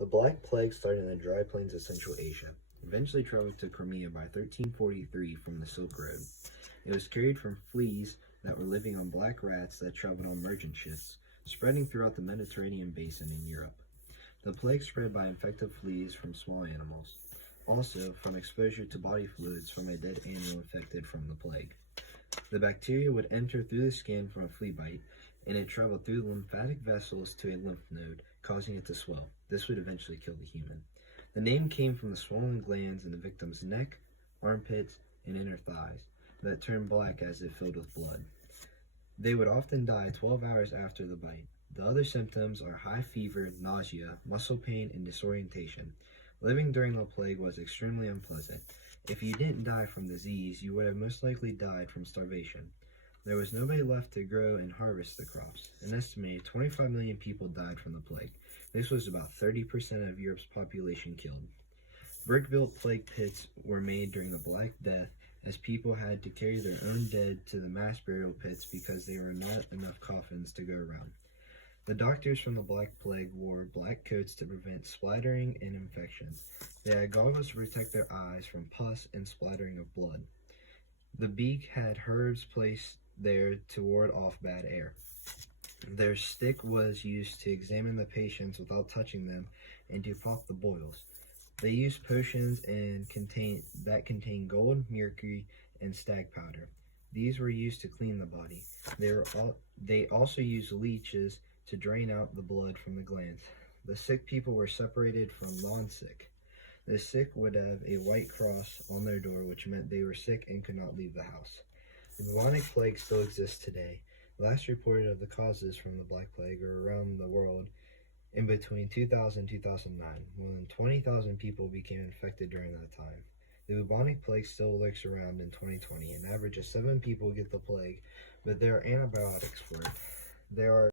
The Black Plague started in the dry plains of Central Asia, eventually traveled to Crimea by 1343 from the Silk Road. It was carried from fleas that were living on black rats that traveled on merchant ships, spreading throughout the Mediterranean basin in Europe. The plague spread by infected fleas from small animals, also from exposure to body fluids from a dead animal infected from the plague. The bacteria would enter through the skin from a flea bite, and it traveled through the lymphatic vessels to a lymph node, causing it to swell. This would eventually kill the human. The name came from the swollen glands in the victim's neck, armpits, and inner thighs that turned black as if filled with blood. They would often die 12 hours after the bite. The other symptoms are high fever, nausea, muscle pain, and disorientation. Living during the plague was extremely unpleasant. If you didn't die from disease, you would have most likely died from starvation. There was nobody left to grow and harvest the crops. An estimated 25 million people died from the plague. This was about 30% of Europe's population killed. Brick-built plague pits were made during the Black Death, as people had to carry their own dead to the mass burial pits because there were not enough coffins to go around. The doctors from the Black Plague wore black coats to prevent splattering and infection. They had goggles to protect their eyes from pus and splattering of blood. The beak had herbs placed there to ward off bad air. Their stick was used to examine the patients without touching them and to pop the boils. They used potions that contained gold, mercury, and stag powder. These were used to clean the body. They also used leeches to drain out the blood from the glands. The sick people were separated from non-sick. The sick would have a white cross on their door, which meant they were sick and could not leave the house. The bubonic plague still exists today. Last reported of the causes from the Black Plague are around the world in between 2000 and 2009. More than 20,000 people became infected during that time. The bubonic plague still lurks around in 2020. An average of 7 people get the plague, but there are antibiotics for it. There are